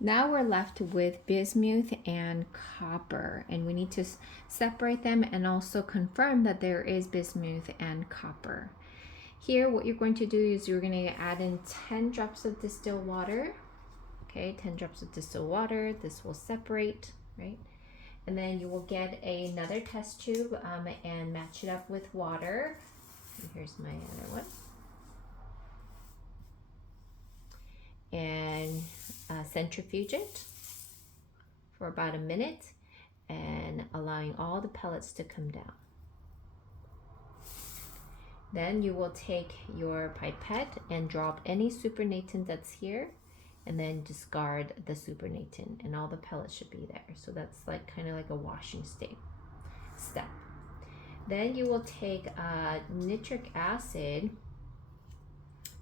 Now we're left with bismuth and copper, and we need to separate them and also confirm that there is bismuth and copper. Here, what you're going to do is you're going to add in 10 drops of distilled water. Okay, 10 drops of distilled water. This will separate, right? And then you will get another test tube and match it up with water. And here's my other one. And centrifuge it for about a minute and allowing all the pellets to come down. Then you will take your pipette and drop any supernatant that's here and then discard the supernatant and all the pellets should be there. So that's like kind of like a washing step. Then you will take nitric acid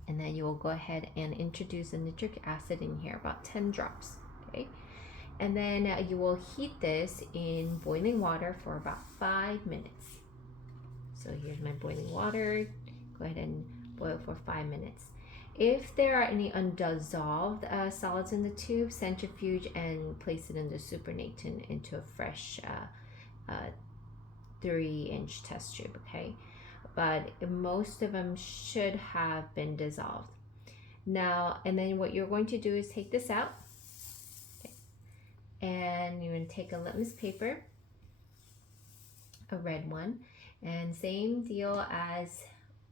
and then you will go ahead and introduce the nitric acid in here, about 10 drops, okay? And then you will heat this in boiling water for about 5 minutes. So here's my boiling water. Go ahead and boil for 5 minutes. If there are any undissolved solids in the tube, centrifuge and place it in the supernatant into a fresh 3-inch test tube, okay? But most of them should have been dissolved. Now, and then what you're going to do is take this out, okay, and you're going to take a litmus paper, a red one, and same deal as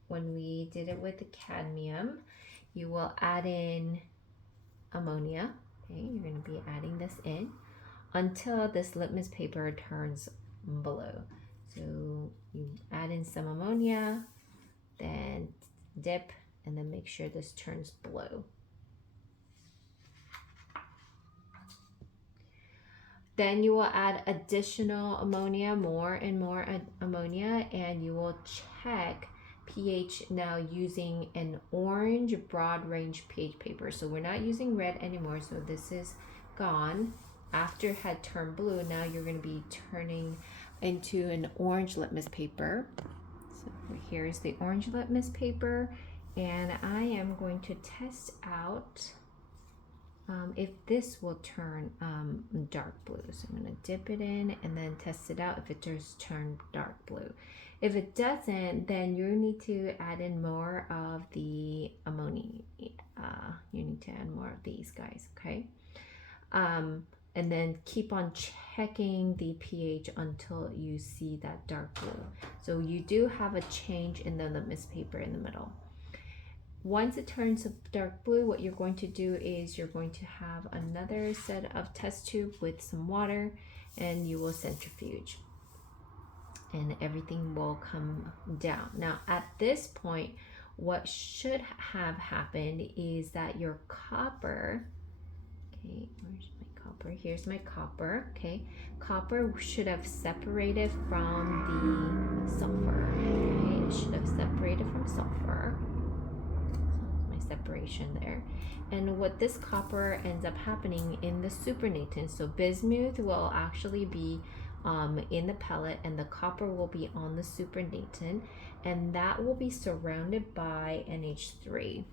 when we did it with the cadmium. You will add in ammonia, okay? You're going to be adding this in until this litmus paper turns blue. So you add in some ammonia, then dip, and then make sure this turns blue. Then you will add additional ammonia, more and more ammonia, and you will check pH now using an orange broad range pH paper. So we're not using red anymore, so this is gone. After it had turned blue, now you're going to be turning into an orange litmus paper. So here's the orange litmus paper, and I am going to test out if this will turn dark blue. So I'm going to dip it in and then test it out if it does turn dark blue. If it doesn't, then you need to add in more of the ammonia. You need to add more of these guys, okay? And then keep on checking the pH until you see that dark blue. So you do have a change in the litmus paper in the middle. Once it turns dark blue, what you're going to do is you're going to have another set of test tube with some water, and you will centrifuge. And everything will come down. Now, at this point, what should have happened is that your copper, okay, where's my copper? Here's my copper, okay. Copper should have separated from the sulfur, okay. It should have separated from sulfur. My separation there. And what this copper ends up happening in the supernatant, so bismuth will actually be in the pellet and the copper will be on the supernatant, and that will be surrounded by NH3.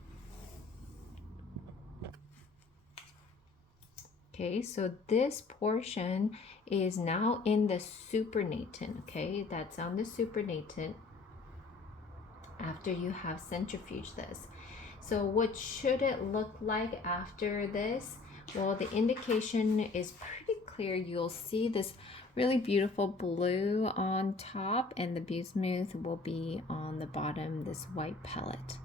Okay, so this portion is now in the supernatant, okay? That's on the supernatant after you have centrifuged this. So what should it look like after this? Well, the indication is pretty clear. You'll see this really beautiful blue on top, and the bismuth will be on the bottom, this white pellet.